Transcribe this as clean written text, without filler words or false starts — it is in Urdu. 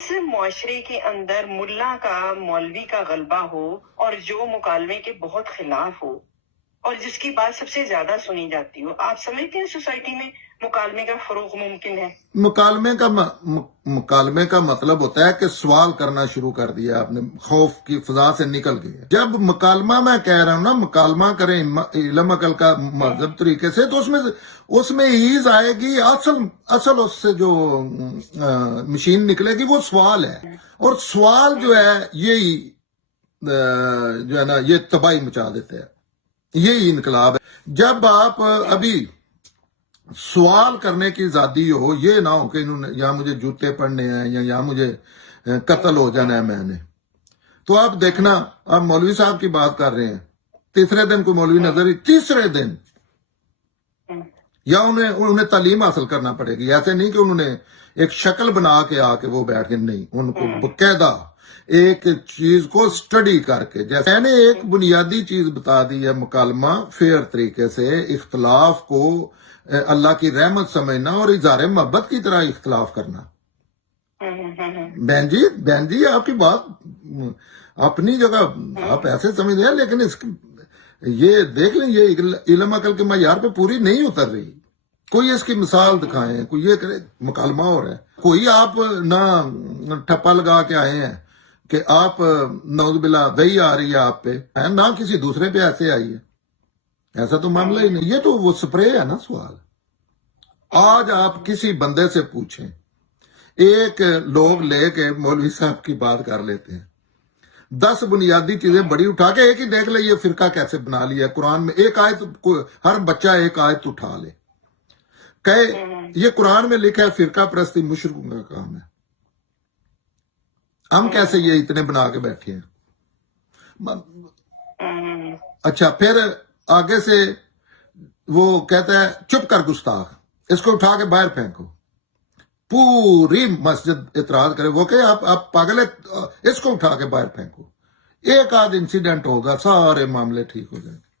اس معاشرے کے اندر ملا کا مولوی کا غلبہ ہو اور جو مکالمے کے بہت خلاف ہو اور جس کی بات سب سے زیادہ سنی جاتی ہو، آپ سمجھتے ہیں سوسائٹی میں مکالمے کا فروغ ممکن ہے؟ مکالمے کا مطلب ہوتا ہے کہ سوال کرنا شروع کر دیا آپ نے، خوف کی فضا سے نکل گئے. جب مکالمہ میں کہہ رہا ہوں نا، مکالمہ کریں علم عقل کا مہذب طریقے سے، تو اس میں ایز آئے گی. اصل اس سے جو مشین نکلے گی وہ سوال ہے، اور سوال جو ہے یہی جو ہے نا یہ تباہی مچا دیتے ہیں، یہی انقلاب ہے. جب آپ ابھی سوال کرنے کی آزادی ہو، یہ نہ ہو کہ انہوں نے یا مجھے جوتے پڑھنے ہیں یا مجھے قتل ہو جانا ہے میں نے. تو آپ دیکھنا، آپ مولوی صاحب کی بات کر رہے ہیں، تیسرے دن کوئی مولوی نظر، تیسرے دن یا انہیں تعلیم حاصل کرنا پڑے گی. ایسے نہیں کہ انہوں نے ایک شکل بنا کے آ کے وہ بیٹھ کے، نہیں، ان کو باقاعدہ ایک چیز کو سٹڈی کر کے. جیسے میں نے ایک بنیادی چیز بتا دی ہے، مکالمہ فیئر طریقے سے، اختلاف کو اللہ کی رحمت سمجھنا اور اظہار محبت کی طرح اختلاف کرنا. بہن جی آپ کی بات اپنی جگہ آپ ایسے سمجھ رہے ہیں، لیکن یہ دیکھ لیں، یہ علم عقل کے معیار پہ پوری نہیں اتر رہی. کوئی اس کی مثال دکھائیں، کوئی یہ کرے. مکالمہ ہو رہا ہے، کوئی آپ نہ ٹھپا لگا کے آئے ہیں کہ آپ نعوذ باللہ دہی آ رہی ہے آپ پہ، نہ کسی دوسرے پہ ایسے آئی ہے. ایسا تو معاملہ ہی نہیں. یہ تو وہ سپرے ہے نا سوال. آج آپ کسی بندے سے پوچھیں، ایک لوگ لے کے مولوی صاحب کی بات کر لیتے ہیں، 10 بنیادی چیزیں بڑی اٹھا کے ایک ہی دیکھ لے یہ فرقہ کیسے بنا لیا ہے. قرآن میں ایک آیت، ہر بچہ ایک آیت اٹھا لے، کہ یہ قرآن میں لکھا ہے فرقہ پرستی مشرکوں کا کام ہے. ہم کیسے یہ اتنے بنا کے بیٹھے ہیں؟ اچھا، پھر آگے سے وہ کہتا ہے چپ کر گستاخ، اس کو اٹھا کے باہر پھینکو. پوری مسجد اعتراض کرے، وہ کہ آپ پاگل ہے، اس کو اٹھا کے باہر پھینکو. ایک آدھ انسیڈنٹ ہوگا، سارے معاملے ٹھیک ہو جائیں گے.